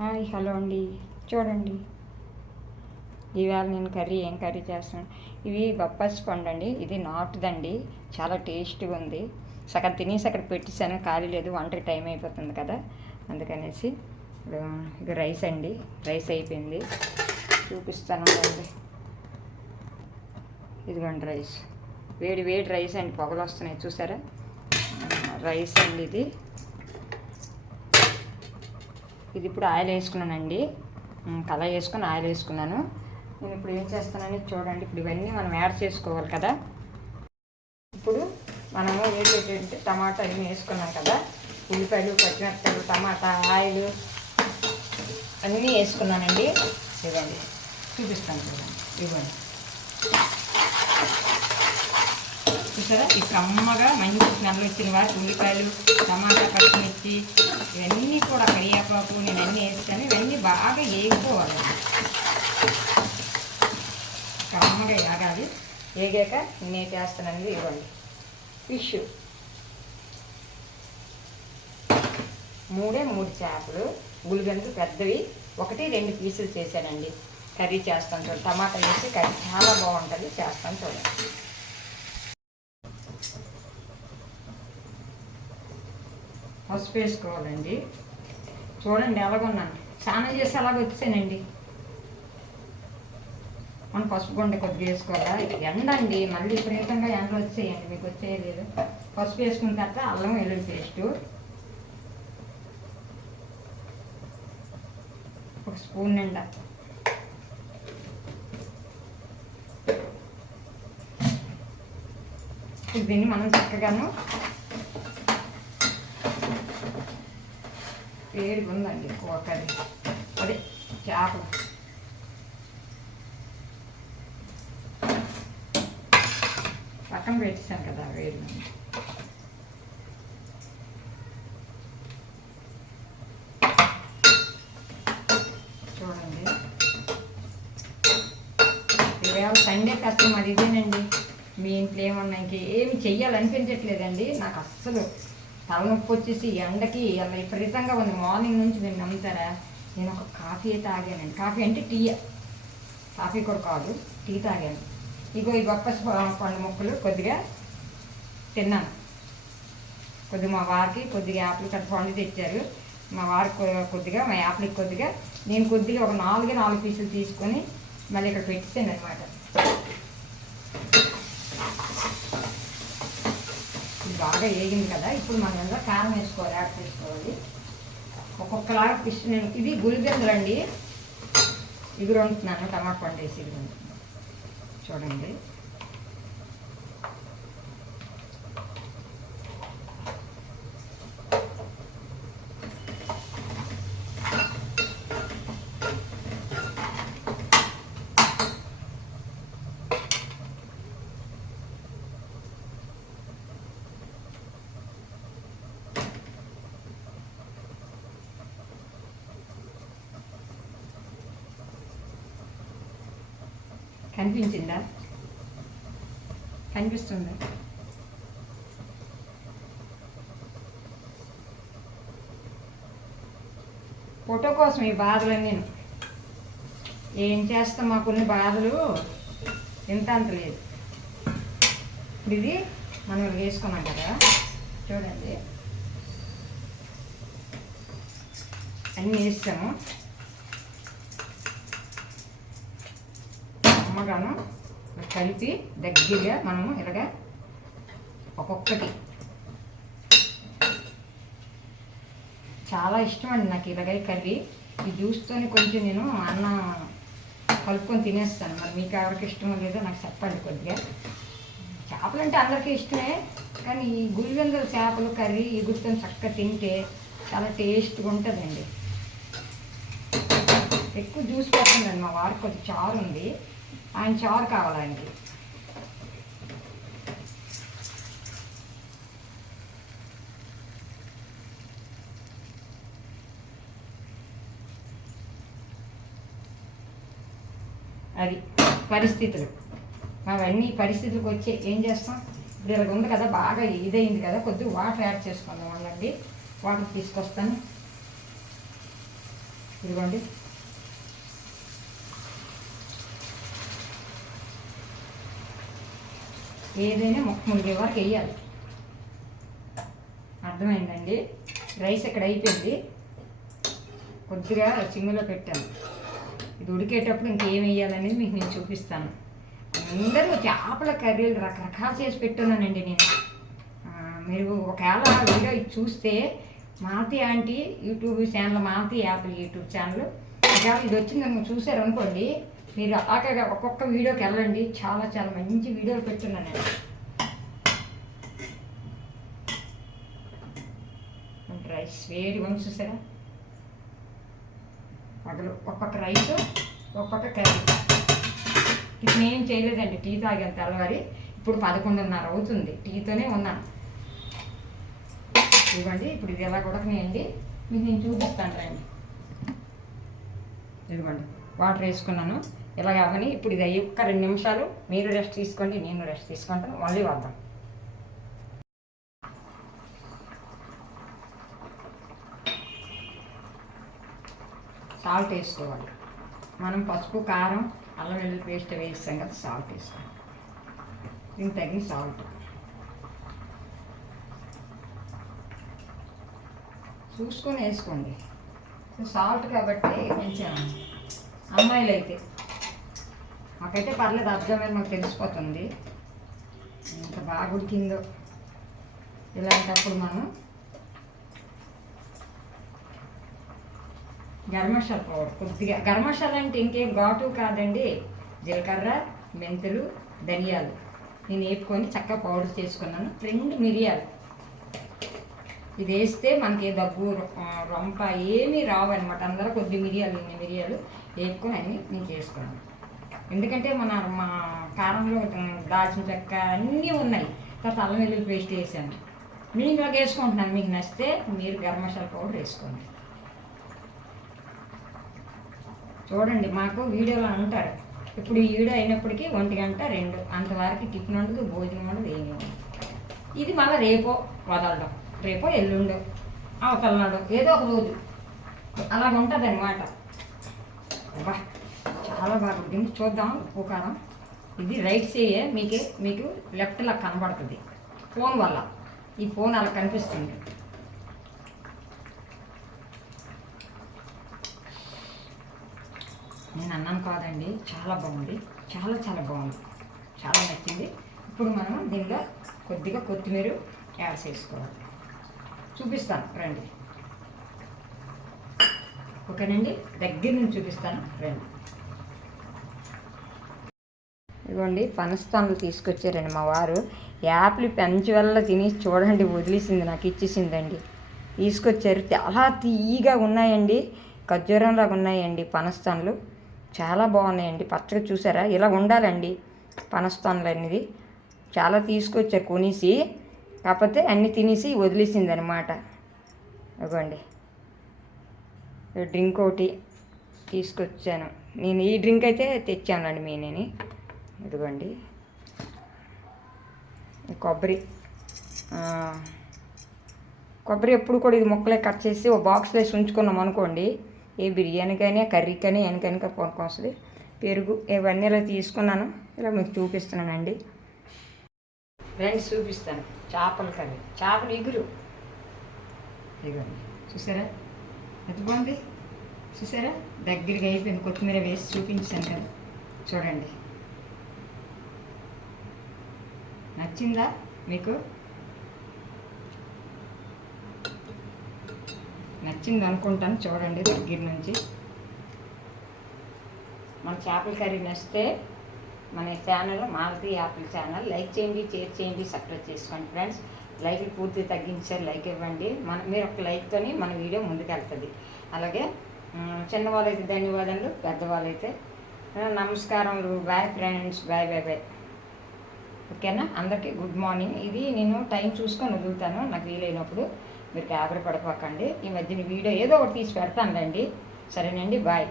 Hi hello అండి. చూడండి. ఇవాళ నేను కర్రీ ఏం కర్రీ చేస్తాను ఇవి బొప్పాసి పండు అండి. ఇది నాటుదండి చాలా టేస్ట్గా ఉంది. సగం తినేసి అక్కడ పెట్టేశాను. ఖాళీ లేదు. వంటకి టైం అయిపోతుంది కదా. అందుకనేసి ఇది రైస్ అండి. రైస్ అయిపోయింది. చూపిస్తాను అండి ఇదిగోండి రైస్. వేడి వేడి రైస్ అండి. పొగలు వస్తున్నాయి. చూసారా? రైస్ అండి ఇది. ఇది ఇప్పుడు ఆయిల్ వేసుకున్నానండి. ఉమ్, వేసుకొని ఆయిల్ వేసుకున్నాను. నేను ఇప్పుడు ఏం చేస్తానని చూడండి. ఇప్పుడు ఇవన్నీ మనం యాడ్ చేసుకోవాలి కదా. ఇప్పుడు మనము ఏంటంటే టమాటా అన్నీ వేసుకున్నాం కదా. ఉల్లిపాయలు పచ్చిమిరపకాయలు టమాటా ఆయిల్ అన్నీ వేసుకున్నానండి. ఇవ్వండి. చూపిస్తాను చూడండి. ఇవ్వండి. చూసారా? ఈ కమ్మగా మంచి స్మెల్ వారికి ఉల్లిపాయలు టమాటా పచ్చిమిర్చి ఇవన్నీ కూడా కరివేపాకు నేను అన్నీ వేస్తాను ఇవన్నీ బాగా వేగిపోవాలి. కమ్మగా వేగాలి వేగాక నేను చేస్తానండి ఇవ్వండి. ఫిష్. మూడే మూడు చేపలు గుల్గంతు పెద్దవి. ఒకటి రెండు పీసులు చేశానండి. కర్రీ చేస్తాను చూడండి టమాటా వేసి కర్రీ చాలా బాగుంటుంది చేస్తాను చూడండి. పసుపు వేసుకోవాలండి. చూడండి ఎలాగున్నాను స్నానం చేసి అలాగ వచ్చానండి? మనం పసుపు గుండె కొద్దిగా వేసుకోవాలా? ఎండ అండి. మళ్ళీ విపరీతంగా ఎండలు వచ్చేయండి. మీకు వచ్చేది లేదు పసుపు వేసుకున్న తర్వాత అల్లం వెల్లుల్లి పేస్టు. ఒక స్పూన్ నిండా. దీన్ని మనం చక్కగాను వేడిగా ఉందండి ఎక్కువ అదే చేపలు పక్కన పెట్టేశాను కదా వేడి చూడండి ఇవాళ సండే కష్టం అది ఇదేనండి మీ ఇంట్లో ఏమన్నా ఇంకేమి చెయ్యాలనిపించట్లేదండి నాకు అస్సలు తలనొప్పి వచ్చేసి ఎండకి అలా విపరీతంగా ఉంది. మార్నింగ్ నుంచి మీరు నమ్ముతారా? నేను ఒక కాఫీ తాగానండి కాఫీ అంటే టీ. కాఫీ కూడా కాదు టీ తాగాను. ఇగో ఈ బొప్ప పండు ముక్కలు కొద్దిగా తిన్నాను. కొద్దిగా మా వారికి కొద్దిగా యాపిల్ కట్ట పండు తెచ్చారు. మా వారికి కొద్దిగా మా యాపిల్కి కొద్దిగా నేను కొద్దిగా ఒక నాలుగు నాలుగు పీసులు తీసుకొని మళ్ళీ ఇక్కడ పెట్టాను అనమాట బాగా వేగింది కదా ఇప్పుడు మనం ఎంత కారం వేసుకోవాలి యాడ్ చేసుకోవాలి. ఒక్కొక్కలాగా ఫిష్ నేను ఇది గులిగందులు అండి ఇది వండుతున్నాను టమాటా పండు వేసి చూడండి. కనిపించిందా? కనిపిస్తుందా. ఫోటో కోసం ఈ బాధలు నేను ఏం చేస్తాం? మాకున్న బాధలు ఇంత అంత లేదు. ఇది మనం వేసుకున్నాం కదా చూడండి. అన్నీ వేస్తాము అమ్మగాను కలిపి దగ్గరగా మనము ఇలాగ ఒక్కొక్కటి. చాలా ఇష్టం అండి నాకు ఇలాగ కర్రీ ఈ జ్యూస్తోని కొంచెం నేను అన్నం కలుపుకొని తినేస్తాను. మరి మీకు ఎవరికి ఇష్టమో లేదో నాకు చెప్పండి కొద్దిగా. చేపలు అంటే అందరికీ ఇష్టమే కానీ ఈ గురిగందల చేపలు కర్రీ ఈ గుర్తుని చక్కగా తింటే చాలా టేస్ట్గా ఉంటుందండి. ఎక్కువ జ్యూస్ పడుతుందండి మా వారికి కొద్దిగా చారు ఉంది. ఆయన చారు కావాలి అది పరిస్థితులు. అవన్నీ పరిస్థితులకు వచ్చి ఏం చేస్తాం? దీనికి ఇలాగ ఉంది కదా బాగా ఇదైంది కదా కొద్దిగా వాటర్ యాడ్ చేసుకుందాం అన్నది వాటర్ తీసుకొస్తాను. ఇదిగోండి. ఏదైనా ముక్క మునిగే వరకు వేయాలి. అర్థమైందండి? రైస్ ఇక్కడ అయిపోయింది. కొద్దిగా సిమ్లో పెట్టాను. ఇది ఉడికేటప్పుడు ఇంకేం వేయాలనేది మీకు నేను చూపిస్తాను. అందరూ చేపల కర్రీలు రకరకాలు చేసి పెట్టున్నానండి నేను. మీరు ఒకవేళ వీడియో ఇది చూస్తే Mathi aunty YouTube channel Mathi Apple YouTube channel. ఒకవేళ ఇది వచ్చింది చూసారనుకోండి అనుకోండి మీరు అలాగే ఒక్కొక్క వీడియోకి వెళ్ళండి. చాలా చాలా మంచి వీడియోలు పెట్టున్నానండి రైస్ వేడి వంశ చూసారా? పగలు ఒక్కొక్క రైస్ ఒక్కొక్క కర్రీ. ఇప్పుడు నేను చేయలేదండి. టీ తాగాను తెల్లవారి. ఇప్పుడు పదకొండున్నర అవుతుంది. టీతోనే ఉన్నాను. ఇవ్వండి. ఇప్పుడు ఇది ఎలా కొడకనేయండి మీకు నేను చూపిస్తాను రండి. ఇదిగోండి. వాటర్ వేసుకున్నాను. ఇలా కావని ఇప్పుడు ఇది ఒక్క రెండు నిమిషాలు మీరు రెస్ట్ తీసుకోండి నేను రెస్ట్ తీసుకుంటాను. మళ్ళీ వద్దాం. సాల్ట్ వేసుకోవాలి. మనం పసుపు కారం అల్లం వెల్లుల్లి పేస్ట్ వేస్తాం కదా సాల్ట్ వేసుకోవాలి దీనికి తగిన సాల్ట్. చూసుకొని వేసుకోండి. సాల్ట్ కాబట్టి కొంచెం అమ్మాయిలు అయితే మాకైతే పర్లేదు అర్థమైంది మాకు తెలిసిపోతుంది. ఎంత బాగా ఉడికిందో ఇలాంటప్పుడు మనం గర్మషాల పౌడర్ కొద్దిగా. గర్మషాల అంటే ఇంకేం ఘాటు కాదండి. జీలకర్ర మెంతులు ధనియాలు. నేను వేపుకొని చక్కగా పౌడర్ చేసుకున్నాను. రెండు మిరియాలు. ఇది వేస్తే మనకి దగ్గు రొంప ఏమీ రావు అనమాట అందరూ కొద్ది మిరియాలు ఇన్ని మిరియాలు వేపుకొని అన్ని నేను చేసుకున్నాను. ఎందుకంటే మన మా కారంలో దాల్చిన చెక్క అన్నీ ఉన్నాయి. తర్వాత అల్లం వెల్లుల్లి పేస్ట్ వేసాను. నేను ఇలాగ వేసుకుంటున్నాను. మీకు నచ్చితే మీరు గరం మసాలా పౌడర్ వేసుకోండి. చూడండి మాకు వీడియోలో అంటారు. ఇప్పుడు ఈ వీడియో అయినప్పటికీ ఒంటి గంట రెండు అంతవరకు టిఫిన్ ఉండదు భోజనం ఉండదు ఏమి ఉండదు ఇది మళ్ళీ రేపో వదలడం. రేపో ఎల్లుండో అవతల నాడు ఏదో ఒక రోజు. అలాగ ఉంటుంది అనమాట అబ్బా చాలా బాగుంది చూద్దాం ఉప్పు ఇది రైట్ సైడే మీకే మీకు లెఫ్ట్లా కనబడుతుంది. ఫోన్ వల్ల. ఈ ఫోన్ అలా కనిపిస్తుంది. నేను అన్నాను కాదండి చాలా బాగుంది. చాలా చాలా బాగుంది. చాలా నచ్చింది. ఇప్పుడు మనం దీనిలో కొద్దిగా కొత్తిమీర యాడ్ చేసుకోవాలి. చూపిస్తాను రండి. ఓకేనండి? దగ్గర నుంచి చూపిస్తాను రండి. ఇదిగోండి పనస్తాన్లు తీసుకొచ్చారండి మా వారు. యాప్లు పెంచి వల్ల తిని చూడండి వదిలేసింది నాకు ఇచ్చేసిందండి. తీసుకొచ్చారు చాలా తీయగా ఉన్నాయండి. ఖర్జూరంలాగా ఉన్నాయండి పనస్తాన్లు చాలా బాగున్నాయండి పచ్చగా చూసారా? ఇలా ఉండాలండి పనస్తాన్లు అనేది. చాలా తీసుకొచ్చారు కొనేసి కాకపోతే అన్నీ తినేసి వదిలేసింది అనమాట ఇదిగోండి డ్రింక్ ఒకటి తీసుకొచ్చాను. నేను ఈ డ్రింక్ అయితే తెచ్చానండి మీనేని ఇదిగోండి. కొబ్బరి. కొబ్బరి ఎప్పుడు కూడా ఇది ముక్కలే కట్ చేసి ఓ బాక్స్లో వేసి ఉంచుకున్నాం అనుకోండి ఏ బిర్యానీకైనా కర్రీకైనా ఎనకైనా పనికి పెరుగు ఇవన్నీ ఇలా తీసుకున్నాను. ఇలా మీకు చూపిస్తున్నానండి. ఫ్రెండ్స్ చూపిస్తాను. చేపల కర్రీ. చేపలు ఎగురు. ఇదిగోండి. చూసారా? ఎంత బాగుంది? చూసారా? దగ్గరికి అయిపోయింది. కొత్తిమీర వేసి చూపించాను కదా. చూడండి. నచ్చిందా మీకు? నచ్చింది అనుకుంటాను. చూడండి దగ్గర నుంచి. మన చేపల కర్రీ నచ్చితే మన channel Malathi Apple channel like చేయండి షేర్ చేయండి సబ్స్క్రైబ్ చేసుకోండి ఫ్రెండ్స్ లైక్లు పూర్తి తగ్గించారు లైక్ ఇవ్వండి. మన మీరు ఒక లైక్తోని మన వీడియో ముందుకెళ్తుంది. అలాగే చిన్నవాళ్ళైతే ధన్యవాదాలు పెద్దవాళ్ళైతే నమస్కారం నమస్కారములు bye friends bye bye bye ఓకేనా అందరికీ గుడ్ మార్నింగ్ ఇది నేను టైం చూసుకొని వదులుతాను. నాకు వీలైనప్పుడు మీరు గాబరి పడిపోకండి ఈ మధ్యన వీడియో ఏదో ఒకటి తీసి పెడతానులేండి. సరేనండి బాయ్